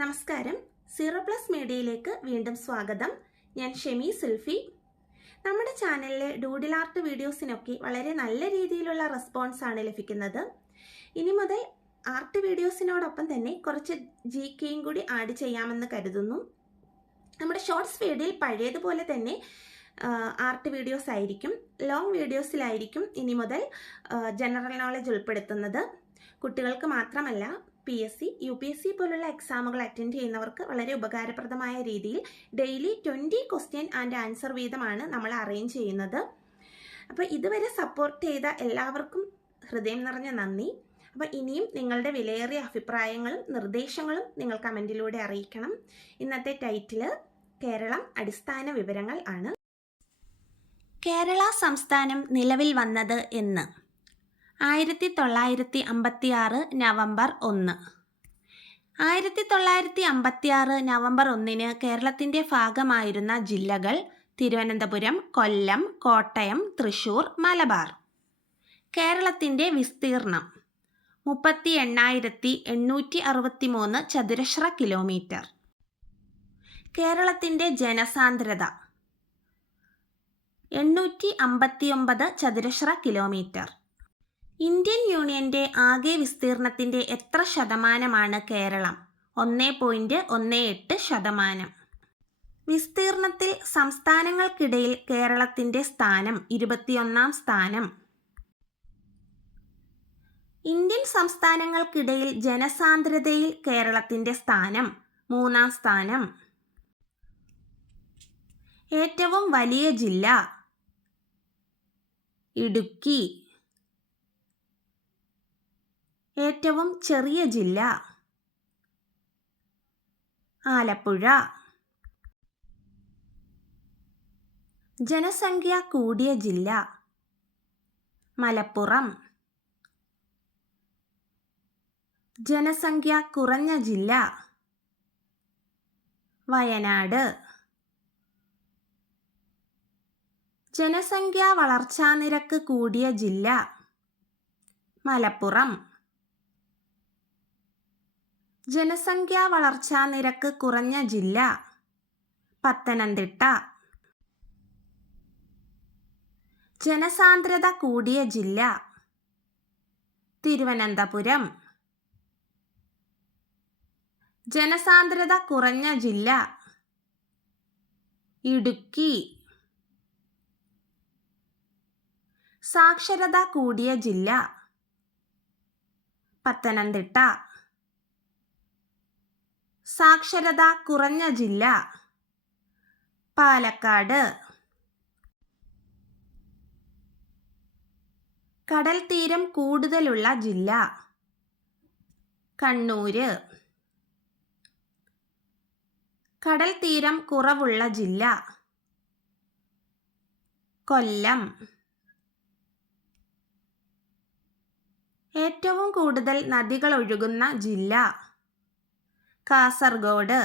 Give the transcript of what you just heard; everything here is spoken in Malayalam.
നമസ്കാരം. സീറോ പ്ലസ് മീഡിയയിലേക്ക് വീണ്ടും സ്വാഗതം. ഞാൻ ഷെമി സുൽഫി. നമ്മുടെ ചാനലിലെ ഡൂഡിൽ ആർട്ട് വീഡിയോസിനൊക്കെ വളരെ നല്ല രീതിയിലുള്ള റെസ്പോൺസ് ആണ് ലഭിക്കുന്നത്. ഇനി മുതൽ ആർട്ട് വീഡിയോസിനോടൊപ്പം തന്നെ കുറച്ച് ജി കെയും കൂടി ആഡ് ചെയ്യാമെന്ന് കരുതുന്നു. നമ്മുടെ ഷോർട്സ് വീഡിയോയിൽ പഴയതുപോലെ തന്നെ ആർട്ട് വീഡിയോസ് ആയിരിക്കും. ലോങ് വീഡിയോസിലായിരിക്കും ഇനി മുതൽ ജനറൽ നോളജ് ഉൾപ്പെടുത്തുന്നത്. കുട്ടികൾക്ക് മാത്രമല്ല P S C U P S C പോലുള്ള എക്സാമുകൾ അറ്റൻഡ് ചെയ്യുന്നവർക്ക് വളരെ ഉപകാരപ്രദമായ രീതിയിൽ daily twenty question and answer വീതമാണ് നമ്മൾ അറേഞ്ച് ചെയ്യുന്നത്. അപ്പോൾ ഇതുവരെ സപ്പോർട്ട് ചെയ്ത എല്ലാവർക്കും ഹൃദയം നിറഞ്ഞ നന്ദി. അപ്പോൾ ഇനിയും നിങ്ങളുടെ വിലയേറിയ അഭിപ്രായങ്ങളും നിർദ്ദേശങ്ങളും നിങ്ങൾ കമന്റിലൂടെ അറിയിക്കണം. ഇന്നത്തെ ടൈറ്റിൽ കേരളം അടിസ്ഥാന വിവരങ്ങൾ ആണ്. കേരള സംസ്ഥാനം നിലവിൽ വന്നത് എന്ന്. ആയിരത്തി തൊള്ളായിരത്തി അമ്പത്തി ആറ് നവംബർ ഒന്ന്. ആയിരത്തി തൊള്ളായിരത്തി അമ്പത്തി ആറ് നവംബർ ഒന്നിന് കേരളത്തിന്റെ ഭാഗമായിരുന്ന ജില്ലകൾ തിരുവനന്തപുരം കൊല്ലം കോട്ടയം തൃശൂർ മലബാർ. കേരളത്തിന്റെ വിസ്തീർണം മുപ്പത്തി എണ്ണായിരത്തി എണ്ണൂറ്റി അറുപത്തി മൂന്ന് ചതുരശ്ര കിലോമീറ്റർ. കേരളത്തിന്റെ ജനസാന്ദ്രത എണ്ണൂറ്റി അമ്പത്തിയൊമ്പത് ചതുരശ്ര കിലോമീറ്റർ. ഇന്ത്യൻ യൂണിയന്റെ ആകെ വിസ്തീർണത്തിന്റെ എത്ര ശതമാനമാണ് കേരളം? ഒന്ന് പോയിന്റ് ഒന്ന് എട്ട് ശതമാനം. വിസ്തീർണത്തിൽ സംസ്ഥാനങ്ങൾക്കിടയിൽ കേരളത്തിന്റെ സ്ഥാനം ഇരുപത്തിയൊന്നാം സ്ഥാനം. ഇന്ത്യൻ സംസ്ഥാനങ്ങൾക്കിടയിൽ ജനസാന്ദ്രതയിൽ കേരളത്തിന്റെ സ്ഥാനം മൂന്നാം സ്ഥാനം. ഏറ്റവും വലിയ ജില്ല ഇടുക്കി. ഏറ്റവും ചെറിയ ജില്ല? ആലപ്പുഴ. ജനസംഖ്യ കൂടിയ ജില്ല? മലപ്പുറം. ജനസംഖ്യ കുറഞ്ഞ ജില്ല? വയനാട്. ജനസംഖ്യ വളർച്ചാ നിരക്ക് കൂടിയ ജില്ല? മലപ്പുറം. ജനസംഖ്യാ വളർച്ചാ നിരക്ക് കുറഞ്ഞ ജില്ല. പത്തനംതിട്ട. ജനസാന്ദ്രത കൂടിയ ജില്ല. തിരുവനന്തപുരം. ജനസാന്ദ്രത കുറഞ്ഞ ജില്ല. ഇടുക്കി. സാക്ഷരത കൂടിയ ജില്ല. പത്തനംതിട്ട. സാക്ഷരത കുറഞ്ഞ ജില്ല. പാലക്കാട്. കടൽ തീരം കൂടുതലുള്ള ജില്ല. കണ്ണൂര്. കടൽ തീരം കുറവുള്ള ജില്ല. കൊല്ലം. ഏറ്റവും കൂടുതൽ നദികൾ ഒഴുകുന്ന ജില്ല. കാസർഗോഡ്